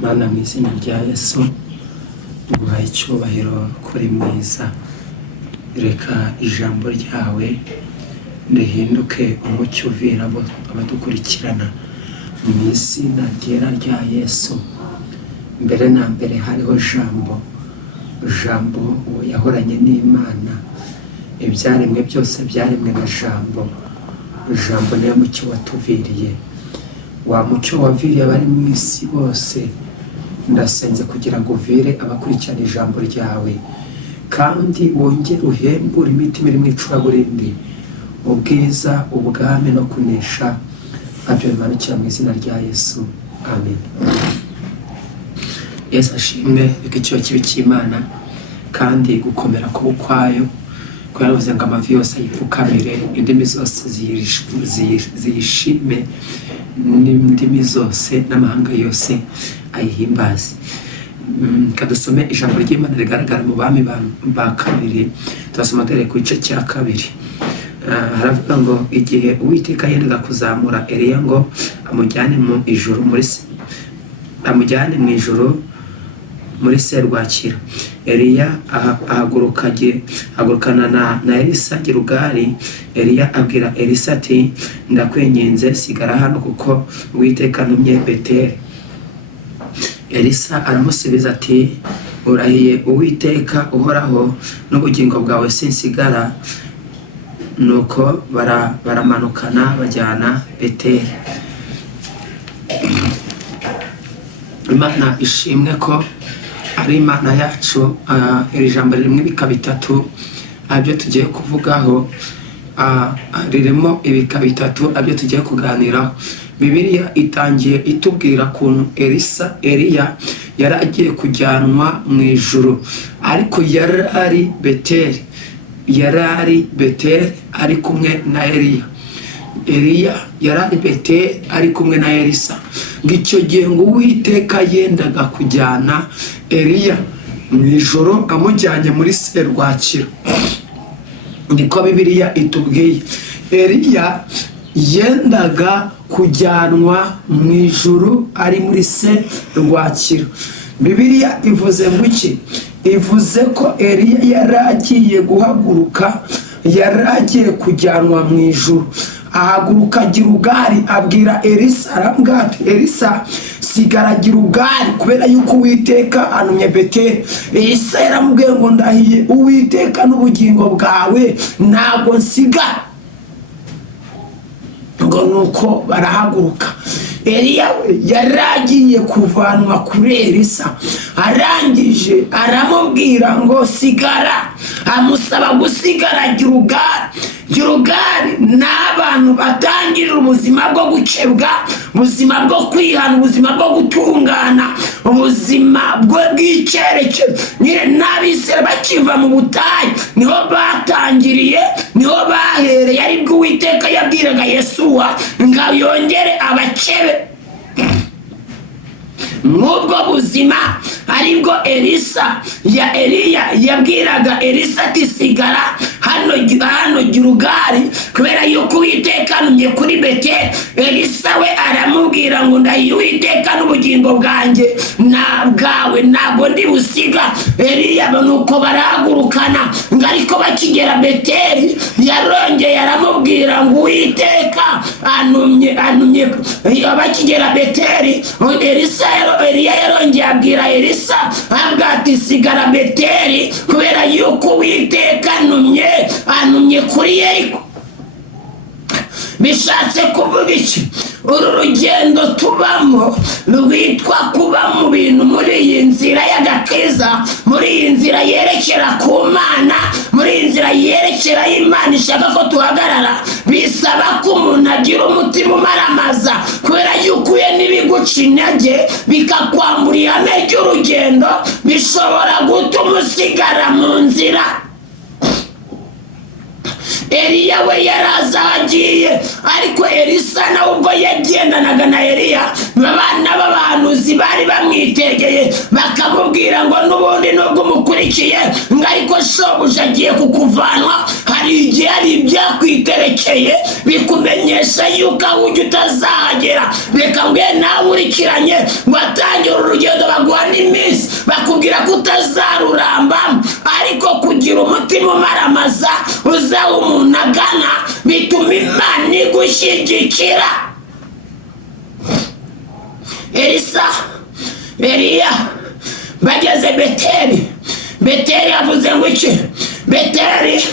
Mana mu izina rya Yesu nguhaye icyubahiro kuri mwiza. Reka ijambo ryawe rihinduke umucyo uvira abadukurikirana mu izina ryera rya Yesu. Mbere na mbere hariho jambo uwo yahoranye n'Imana, ibyaremwe byose byaremwe na jambo niyo mucyo watuviriye. Wa mucyo waviriye abari mu isi bose, ndasenze kugira ngo uvire abakurikirana ijambo ryawe, kandi wongere uhembure imitima iri mu icuraburindi, ubwiza, ubwami no kunesha. Abyo bimanukira mu izina rya Yesu, amen. Yesu ashimwe. Igiciro kibi cy'Imana kandi gukomera kuba ukwayo, ko yaravuze ngo amavi yose ayipfukamire, indimi zose ziyishime, n'indimi zose n'amahanga yose ayihimbaze. Kadusome ijambo ry'Imana rigaragara mu Bami ba kabiri. Turasoma duhereye ku gice cya kabiri. Haravuga ngo igihe Uwiteka yendaga kuzamura Eliya ngo amujyane mu ijuru muri serwakira, Eliya ahagurukana na Elisa Gilugali. Eliya abwira Elisa ati, ndakwinginze sigara hano kuko Uwiteka antumye Beteli. Elisa aramusubiza ati, urahiye Uwiteka uhoraho n'ubugingo bwawe sinsigara. Nuko baramanukana bajyana Beteli. Imana ishimwe ko ari Imana yacu. Iri jambo ririmo ibika bitatu, abyo tugiye kuvugaho. Ririmo ibika bitatu, abyo tugiye kuganiraho. Bibiliya itangiye itubwira ukuntu Eliya yari agiye kujyanwa mu ijuru, ariko yari ari Beteli ari kumwe na Eliya. Eliya yari ari Beteli ari kumwe na Elisa. Ngicyo gihe ngo Uwiteka yendaga kujyana Eliya mu ijoro amujyanye muri serwakira. Niko Bibiliya itubwiye. Eliya yendaga kujyanwa mu ijuru ari muri serwakira. Bibiliya ivuze ngo iki? Ivuze ko Eliya yari agiye guhaguruka, yari agiye kujyanwa mu ijuru. Ahaguruka Gilugali, abwira Elisa, arambwira ati, Elisa sigara Gilugali kubera yuko Uwiteka antumye Beteli. Elisa yaramubwiye ngo ndahiye Uwiteka n'ubugingo bwawe ntabwo nsigara. Ngo nuko barahaguruka. Eliya yari agiye kuvanwa kuri Elisa, arangije aramubwira ngo sigara, amusaba gusigara Gilugali n'abantu batangirira ubuzima bwo gukebwa, ubuzima bwo kwihana, ubuzima bwo gutungana, ubuzima bw'icyerekezo. Nyine n'Abisirayeli bakiva mu butayu niho batangiriye, niho bahereye. Aribwo Uwiteka yabwiraga Yesuwa ngo yongere abakebe n'ubwo buzima. Aribwo Eliya yabwiraga Elisa ati, sigara hano Gilugali kubera yuko Uwiteka antumye kuri Beteli. Elisa we aramubwira ngo ndahiye Uwiteka n'ubugingo bwanjye bwawe ntabwo ndi busiga. Eliya nuko barahagurukana, ngo ariko bakigera Beteli yarongeye aramubwira ngo Uwiteka antumye. Bakigera Beteli, Eliya yarongeye abwira Elisa avuga ati, sigara Beteli kubera yuko Uwiteka antumye kuri Yeriko. Bishatse kuvuga iki? Uru rugendo tubamo rwitwa kuba mu bintu muri iyi nzira y'agakiza, muri iyi nzira yerekera ku Mana, muri iyi nzira yerekera Imana ishaka ko tuhagarara. Bisaba ko umuntu agira umutima umaramaza, kubera yuko uye n'ibiguca intege bikakwambura ihame ry'urugendo, bishobora gutuma usigara mu nzira. Eliya we yaraza agiye, ariko Elisa nawe ubwo yagendanaga na Eliya, abana b'abahanuzi bari bamwitegeye bakamubwira ngo n'ubundi nubwo umukurikiye ngo ariko shobuja agiye kukuvanwa, hari igihe hari ibyakwiterekeye bikumenyesha yuko aho ujya utazahagera. Reka ngwe nawe urikiranye ngo atangire urugendo baguha n'iminsi bakubwira ko utazarurambamo, ariko kugira umutima umaramaza uzaho umuntu agana bituma Imana igushyigikira. Elisa, Eliya bageze Beteli. Beteli yavuze ngo iki? Beteli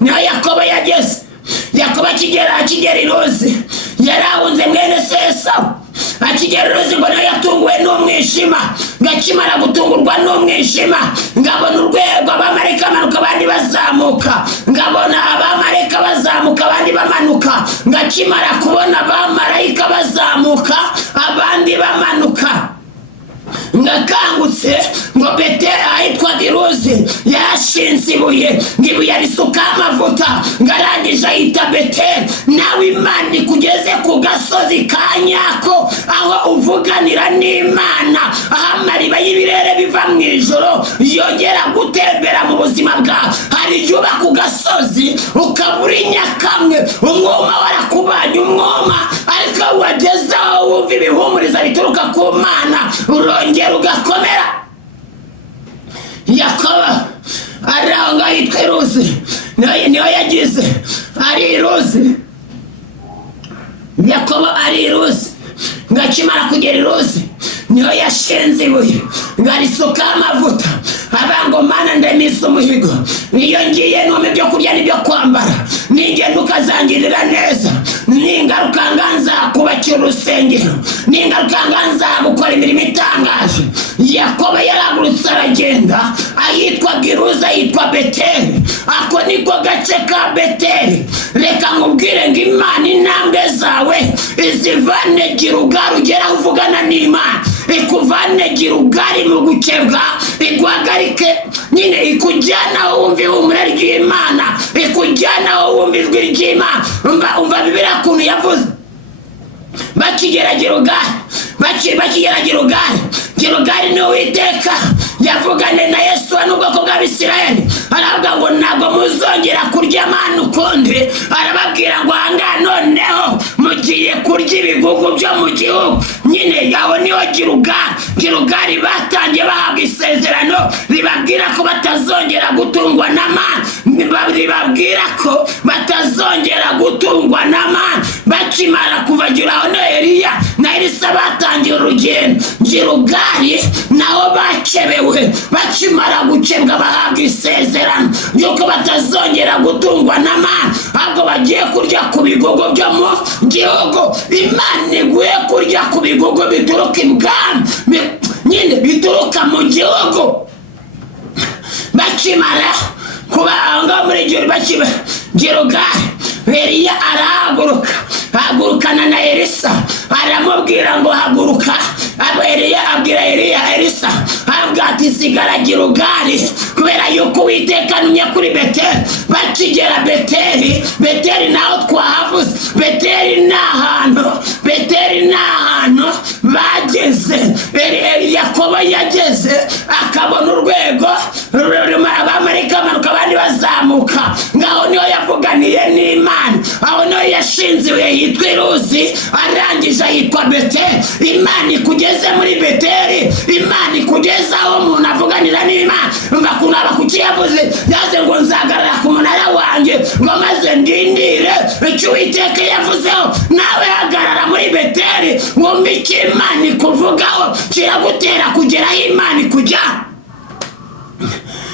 niho Yakobo yageze. Yakobo akigera i Luzi, yarahunze mwene se Esawu. Akigera i Luzi ngo nayo yatunguwe n'umwijima, ngakimara gutungurwa n'umwijima ngabona urwego abamarayika bamanuka abandi bazamuka, ngabona abamarayika bazamuka abandi bamanuka, ngakimara kubona abamarayika bazamuka abandi bamanuka, ngakangutse ngo Beteli ahitwaga i Luzi yashinze ibuye, ngibuye risuka amavuta, ngarangije ahita Beteli. Nawe Imana ikugeze ku gasozi ka nyako, aho uvuganira n'Imana, aho amariba y'ibirere biva mu ijoro yongera gutembera mu buzima bwawe. Hari igihe uba ku gasozi ukabura inyakamwe, umwuma warakubanye umwuma, ariko wageze aho wumva ibihumuriza bituruka ku Mana urongera ugakomera. Yakobo ari aho ngaho yitwa i Luzi, niho yagize ari i Luzi. Yakobo ari i Luzi, ngakimara kugera i Luzi niho yashinze ibuye ngarisuka amavuta, abango Mana ndemisa umuhigo, niyo ngiye ntume ibyo kurya n'ibyo kwambara, ningenda ukazangirira neza, ningaruka nganza kubakira urusengero, ningaruka nganza gukora imirimo itangaje. Yakobo yaragurutse aragenda ahitwaga i Luzi, ahitwa Beteli. Ako niko gace ka Beteli. Reka nkubwire ngo Imana intambwe zawe izivane Gilugali ugera uvugana n'Imana, ikuvane Gilugali mu gukebwa, iguhagarike nyine ikujyana aho wumva ihumure ry'Imana, ikujyana aho wumva ijwi ry'Imana. Umva Bibiliya ukuntu yavuze bakigera Gilugali. Gilugali ni Uwiteka yavugane na Yesu n'ubwoko bw'Abisirayeli, aravuga ngo ntabwo muzongera kurya amana ukundi. Arababwira ngo ahangaha noneho mugiye kurya ibigugu byo mu gihugu. Nyine yaho niho Gilugali batangiye bahabwa isezerano ribabwira ko batazongera gutungwa n'amana, ribabwira ko batazongera gutungwa n'amana. Bakimara kuvagira aho no Eliya na Elisa batangiye urugendo Gilugali, naho bakebewe. Bakimara gukebwa bahabwa isezerano yuko batazongera gutungwa n'amana, ahubwo bagiye kurya ku bigugu byo mu gihugu. Imana iguye kurya ku bigugu bituruka ibwami, nyine bituruka mu gihugu. Bakimara kuba aho ngaho muri Gilugali, Eliya ahagurukana na Elisa, aramubwira ngo haguruka. Eliya abwira Elisa avuga ati sigara Gilugali, kubera yuko Uwiteka antumye kuri Beteli. Bakigera Beteli naho twahavuze. Beteli ni ahantu bageze. Yakobo yageze akabona urwego abamarayika bamanuka abandi bazamuka, ngaho niho yavuganiye n'Imana, aho niho yashinze ibuye yitwa i Luzi, arangije yitwa Beteli. Imana ikugeze muri Beteli, Imana ikugeze aho umuntu avuganira n'Imana. Ngakunda abakuki yavuze yaze ngo nzagarara ku munara wanjye ngo maze ndindire icyo Uwiteka yavuzeho. Nawe hagarara muri Beteli wumva icyo Imana ikuvugaho, kiragutera kugera aho Imana ikujyana,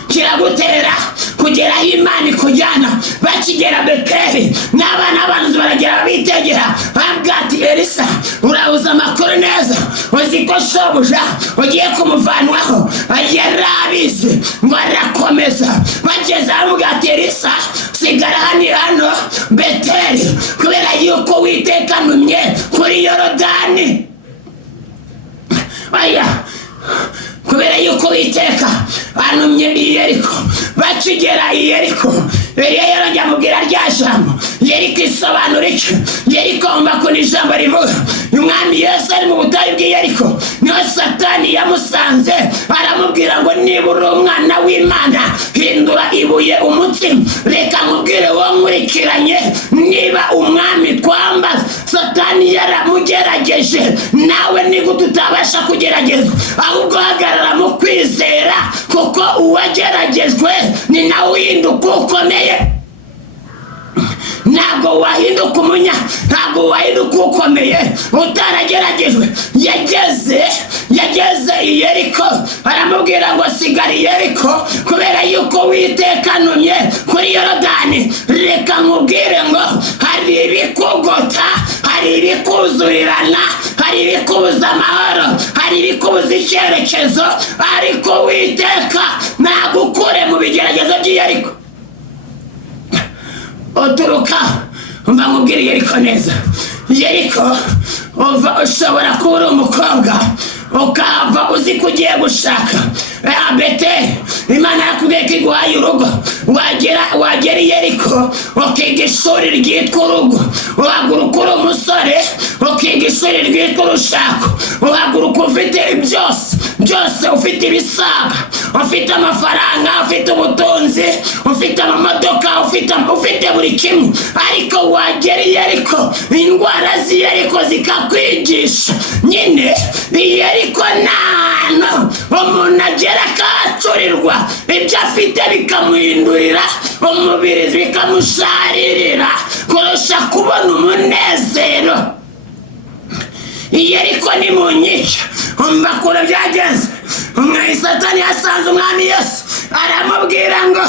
kiragutera kugera aho Imana ikujyana. Bakigera Beteli n'abana b'abantu baragera bitegera, bavuga ati Elisa urabuze amakuru neza, uzi ko shobuja ugiye kumuvanwaho. Yarabizi ngo arakomeza. Bageze avuga ati Elisa sigara hano Beteli, kubera yuko Uwiteka antumye kuri Yorodani. Kubera yuko Uwiteka antumye i Yeriko. Bakigera i Yeriko, Eliya yarongera amubwira rya jambo. Yeriko isobanura iki? Yeriko umva ko ni ijambo rivuga umwami Yesu ari mu butayu bw'i Yeriko, niho Satani yamusanze aramubwira ngo niba uri umwana w'Imana hindura ibuye yakuye umutima. Reka nkubwire wo nkurikiranye, niba umwami twambaza Satani yaramugerageje, nawe ni gute utabasha kugeragezwa? Ahubwo hagarara mu kwizera, kuko uwageragejwe ni nawe uhinduka ukomeye. Ntabwo wahinduka umunya, ntabwo wahinduka ukomeye utarageragejwe. Yageze i Yeriko, aramubwira ngo sigara i Yeriko kubera yuko Uwiteka antumye kuri Yorodani. Reka nkubwire ngo hari ibikugota, hari ibikuzurirana, hari ibikubuza amahoro, hari ibikubuza icyerekezo, ariko Uwiteka nagukure mu bigeragezo by'i Yeriko. Uturuka umva nkubwire Yeriko neza. Yeriko ushobora kuba uri umukobwa ukava uzi ko ugiye gushaka Beteli, Imana yakubwiye ko iguhaye urugo, wagera i Yeriko ukiga ishuri ryitwa urugo, uhaguruka uri umusore ukiga ishuri ryitwa urushako, uhaguruka ufite byose, ufite ibisaga, ufite amafaranga, ufite ubutunzi, ufite amamodoka, ufite buri kimwe, ariko wagera i Yeriko indwara z'i Yeriko zikakwigisha. Nyine i Yeriko nano umuntu agera akacurirwa, ibyo afite bikamuhindurira umubiri, bikamusharirira kurusha kubona umunezero. I Yeriko ni mu nyica. Umva kure byagenze. Satani yasanze umwami Yesu, aramubwira ngo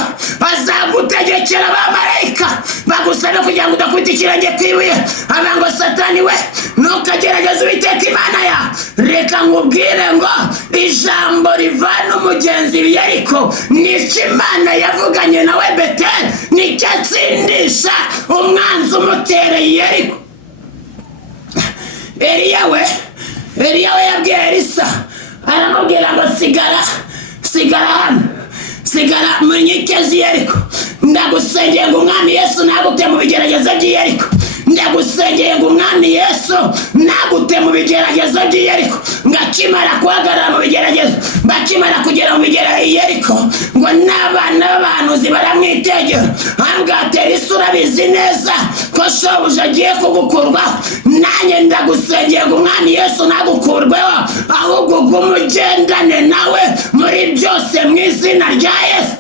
azagutegekera abamarayika bagusabe kugira ngo udakubita ikirenge ku ibuye. Aba ngo Satani we, ntukagerageze Uwiteka Imana yawe. Reka nkubwire ngo ijambo rivana umugenzi i Yeriko nicyo Imana yavuganye nawe Beteli, nicyo atsindisha umwanzi umutereye i Yeriko. Eliya we yabwiye Elisa, aramubwira ngo sigara hano, sigara mu nkike z'i Yeriko. Ndagusengeye ngo umwami Yesu nagute mu bigeragezo by'i Yeriko. Ndagusengeye ngo umwami Yesu nagute mu bigeragezo by'i Yeriko. Ngakimara guhagarara mu bigeragezo, bakimara kugera mu bigeragezo i Yeriko, ngo n'abana b'abahanuzi baramwitegera. Ambwatera Elisa, urabizi neza ko shobuja agiye kugukurwaho. Nanjye ndagusengeye ngo umwami Yesu nagukurweho, ahubwo umugendane nawe muri byose mu izina rya Yesu.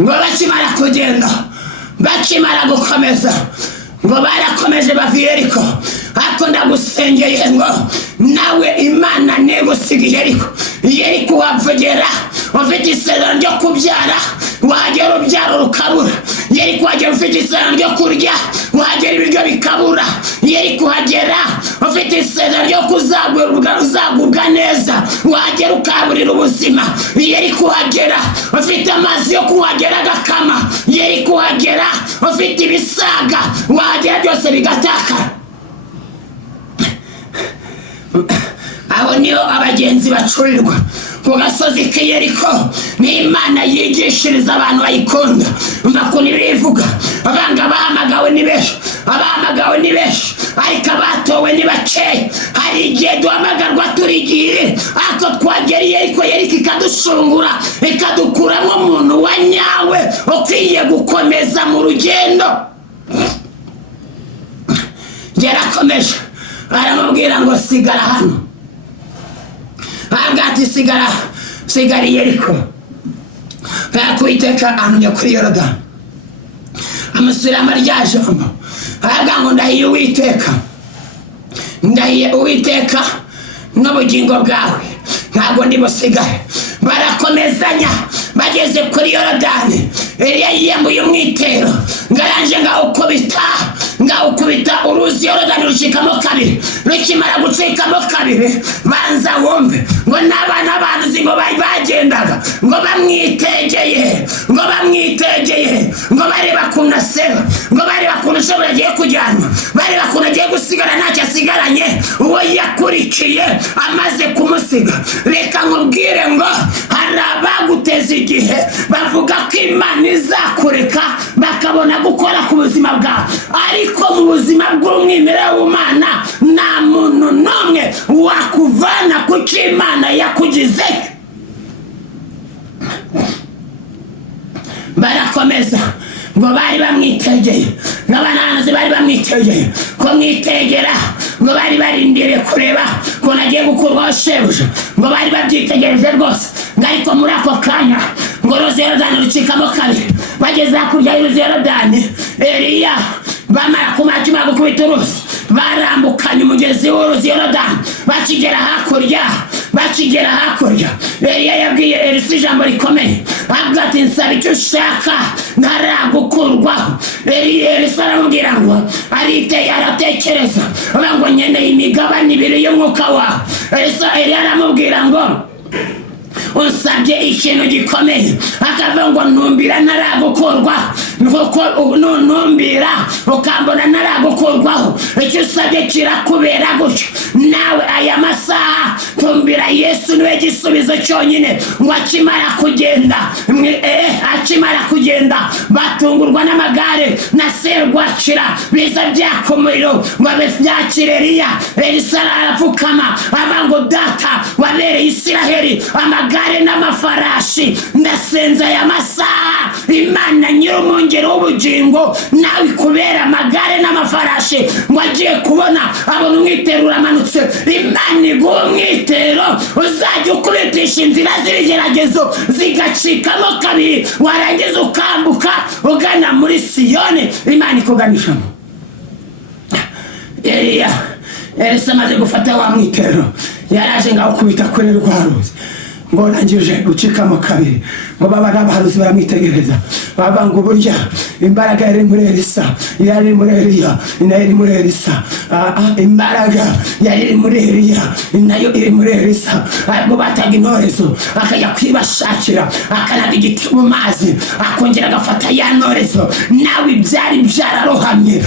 Ngo bakimara kugenda, bakimara gukomeza, ngo barakomeje bava i Yeriko. Ariko ndagusengeye ngo nawe Imana negusiga i Yeriko. Yeriko wavugera ufite isezerano ryo kubyara, wagera urubyaro rukabura. Yeriko wagera ufite isezerano ryo kurya, wagera ibiryo bikabura. Yeriko wagera ufite isezerano ryo kuzagubwa neza, wagera ukaburira ubuzima. Yeriko wagera ufite amazi yo kuwagera agakama. Yeriko wagera ufite ibisaga, wagera byose bigatakara. Abo niyo abagenzi bacurirwa ku gasozi k'i Yeriko. Ni Imana yigishiriza abantu bayikunda. Umva ukuntu ibivuga, abanga bahamagawe ni benshi, ariko abatowe ni bakeya. Hari igihe duhamagarwa turigire, ariko twagera i Yeriko, Yeriko ikadushungura, ikadukuramo umuntu wa nyawe ukwiye gukomeza mu rugendo. Yarakomeje aramubwira ngo sigara hano. Agati sigara i Yeriko. Uwiteka antumye kuri Yorodani, amusubiramo rya jambo, aravuga ngo ndahiye Uwiteka n'ubugingo bwawe, ntabwo ndi busigare. Barakomezanya, bageze kuri Yorodani. Eliya yiyambuye umwitero, ngaranje ngawukubita uruzi Yorodani rucikamo kabiri. Rukimara gucikamo kabiri, banza wumve ngo n'abana b'abahanuzi ngo bagendaga ngo bamwitegeye, ngo bareba kuntu aseba, ngo bareba kuntu ushobora agiye kujyanwa, bareba kuntu agiye gusigara ntacyo asigaranye, uwo yakurikiye amaze kumusiga. Reka nkubwire ngo hari abaguteza igihe bavuga ko Imana izakureka bakabona gukora ku buzima bwawe, ariko mu buzima bw'umwimerere w'Imana nta muntu n'umwe wakuvana ku cyo Imana yakugize. barakomeza ngo bari bamwitegeye, n'abahanuzi bari bamwitegeye kumwitegera, ngo bari barindiriye kureba ko nagiye gukurwaho shebuja, ngo bari babyitegereje rwose. ngo ariko muri ako kanya ngo uruzi Yorodani rucikamo kabiri. bageze hakurya y'uruzi Yorodani, Eliya bamara kumara gukubita uruzi, barambukanye umugezi w'uruzi Yorodani, bakigera hakurya Eliya yabwiye Elisa ijambo rikomeye, avuga ati nsaba icyo ushaka ntaragukurwaho. Elisa aramubwira ngo aratekereza, ngo nkeneye imigabane 2 y'umwuka wawe. Eliya aramubwira ngo usabye ikintu gikomeye, akavuga ngo ntumbira ntaragukurwaho, kuko ntumbira ukambona ntaragukurwaho, icyo usabye kirakubera gutyo. nawe aya masaha tumbira Yesu niwe gisubizo cyonyine. ngo akimara kugenda batungurwa n'amagare na serwakira biza byaka umuriro ngo byakire Eliya. Elisa arapfukama ava ngo data wabereye Isiraheli amagare n'amafarashi, ndasenza aya masaha Imana nyir'umwungeri w'ubugingo nawe kubera amagare n'amafarashi, ngo agiye kubona abona umwitero uramanutse. Imana iguha umwitero uzajya ukubitisha inzira z'ibigeragezo zigacikamo kabiri, warangiza ukambuka ugana muri Siyoni, Imana ikuganishamo. Elisa amaze gufata wa mwitero yaraje ngaho kubita kuri rwa ruzi, ngo rangije gucikamo kabiri. ngo baba n'abahanuzi baramwitegereza, baba ngo burya imbaraga yari muri Elisa, yari muri Eliya, nayo iri muri Elisa. Imbaraga yari muri Eliya, nayo iri muri Elisa. ngo bataga intorezo akajya kwibashakira, akanaga igiti mu mazi, akongera agafata ya ntorezo. nawe byari byararohamye,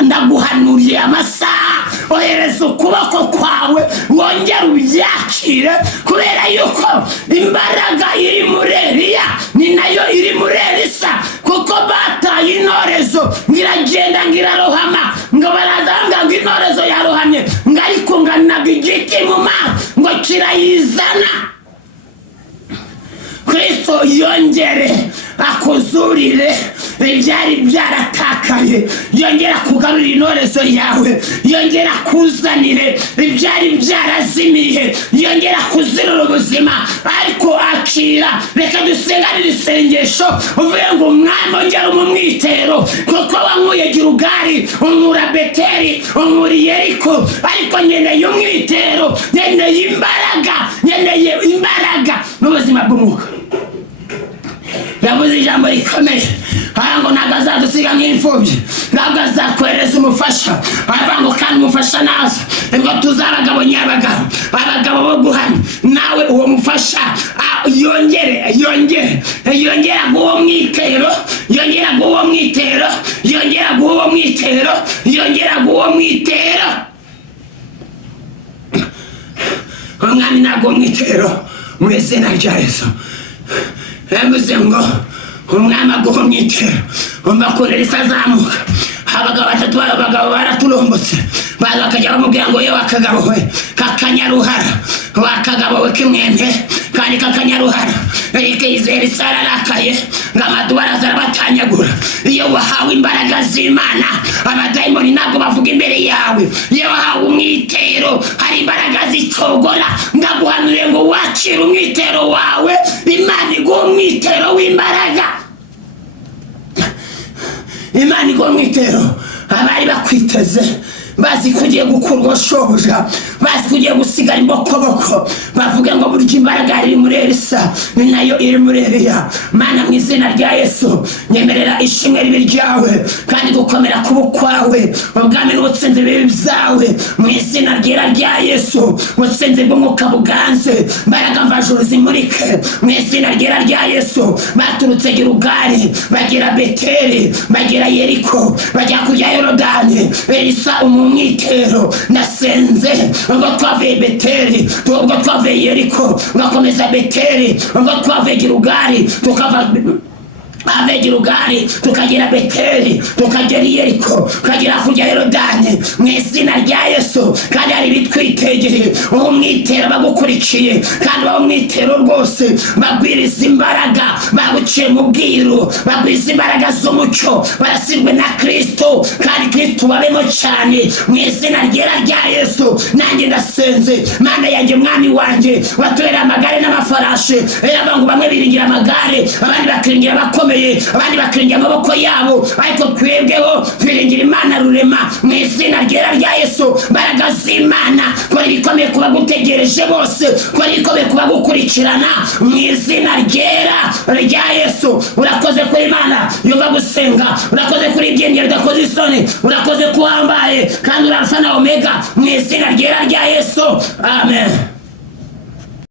ndaguhanuriye amasaha, ohereza ukuboko kwawe wongera ubyakire, kubera yuko imbaraga iri muri Eliya ni nayo iri muri Elisa. kuko bataye intorezo ngiragenda ngirarohama, ngo barazanga ngo intorezo yarohamye, ngo ariko nganaga igiti mu mazi ngo kirayizana. Kristo yongere akuzurire ibyari byaratakaye, yongera kugarura intorezo yawe, yongera kuzanire ibyari byarazimiye, yongera kuzirura ubuzima. ariko akira, reka dusenganire isengesho uvuye ngo umwami ongera umwitero, kuko wankuye Gilugari unkura Beteli unkura Yeriko, ariko nkeneye umwitero, nkeneye imbaraga n'ubuzima bw'umwuka. yavuze ijambo rikomeye, ngo ntabwo azadusiga nk'imfubyi, ntabwo azakwereza umufasha. ngo kandi umufasha naza, ngo tuza abagabo bo guhana. nawe uwo mufasha yongera guha umwitero. umwami ntabwo umwitero mu izina rya Yesu. yavuze ngo umwami aguha umwitero. umva ko Elisa azamuka, abagabo 3 baraturombotse, baza bakajya bamubwira ngo yewe akagabo we kakanyaruhara, wakagabo we kimwembe kandi kakanyaruhara. Elisa ararakaye ngo amadubara arabatanyagura. iyo wahawe imbaraga z'Imana, abadayimoni ntabwo bavuga imbere yawe. iyo wahawe umwitero, hari imbaraga zicogora. ndaguhanuriye ngo wakire umwitero wawe, Imana iguha umwitero w'imbaraga. Imana iguha umwitero. abari bakwiteze bazi kugiye gukurwa shobuja, bazi kugiye gusigara imbokoboko, bavuga ngo burya imbaraga iri muri Elisa ni nayo iri muri Eliya. Mana mu izina rya Yesu, nyemerera ishimwe ribe ryawe kandi gukomera kubukwawe, ubwami n'ubutsinzi bibe byawe mu izina rya Yesu. ubutsinzi bw'umwuka buganze, imbaraga mvajuru zimurike mu izina rya Yesu. baturutse Gilugari bagera Beteli, bagera Yeriko, bajya kurya Yorodani. Elisa umwitero, nasenze ngo twavuye Beteli, ngo twavuye Yeriko, ngakomeza Beteli, ngo twavuye Gilugari, tukava ave Gilugari, tukagera Beteli, tukagera Yeriko, tukagera kujya Yorodani, mu izina rya Yesu. Kandi hari bitwitegeye umwitero bagukurikiye, kandi umwitero rwose bagwiriza imbaraga, baguciye mu bwiru, bagwiriza imbaraga z'umucyo, barasirwe na Kristo, kandi Kristo babemo cyane mu izina ryera rya Yesu. Nanjye ndasenze, Mana yanjye, mwami wanjye, waturera amagare n'amafarashi, era ngo bamwe biringira amagare, abandi bakiringira abakomeye, abandi bakiringira amaboko yabo, ariko twebweho twiringira Imana rurema mu izina ryera rya Yesu. Mbaraga z'Imana, kora ibikomeye kuba gutegereje bose, kora ibikomeye kuba gukurikirana mu izina ryera rya Yesu. Urakoze kuri Imana yumva gusenga, urakoze kuri ibyengero udakoze isoni, urakoze kuhambaye, kandi uri Alpha na Omega mu izina ryera rya Yesu. Amen.